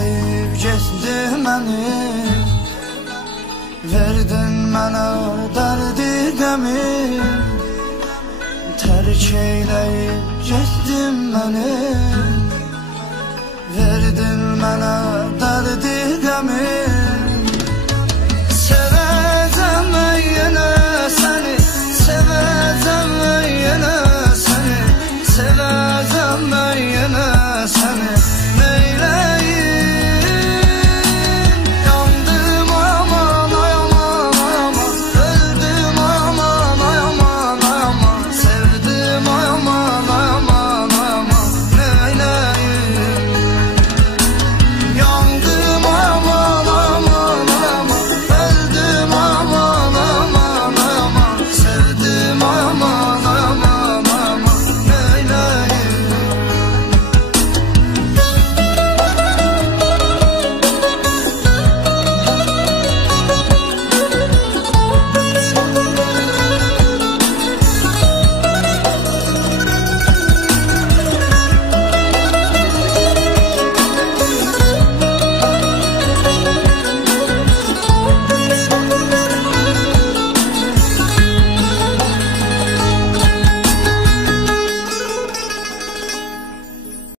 eyleyip geçti məni. Verdin mənə dərdi qəmi, tərk eyleyip geçtin məni. Verdin mənə dərdi qəmi. Sevəcəm mən yenə səni, sevəcəm mən yenə səni, sevəcəm mən yenə səni.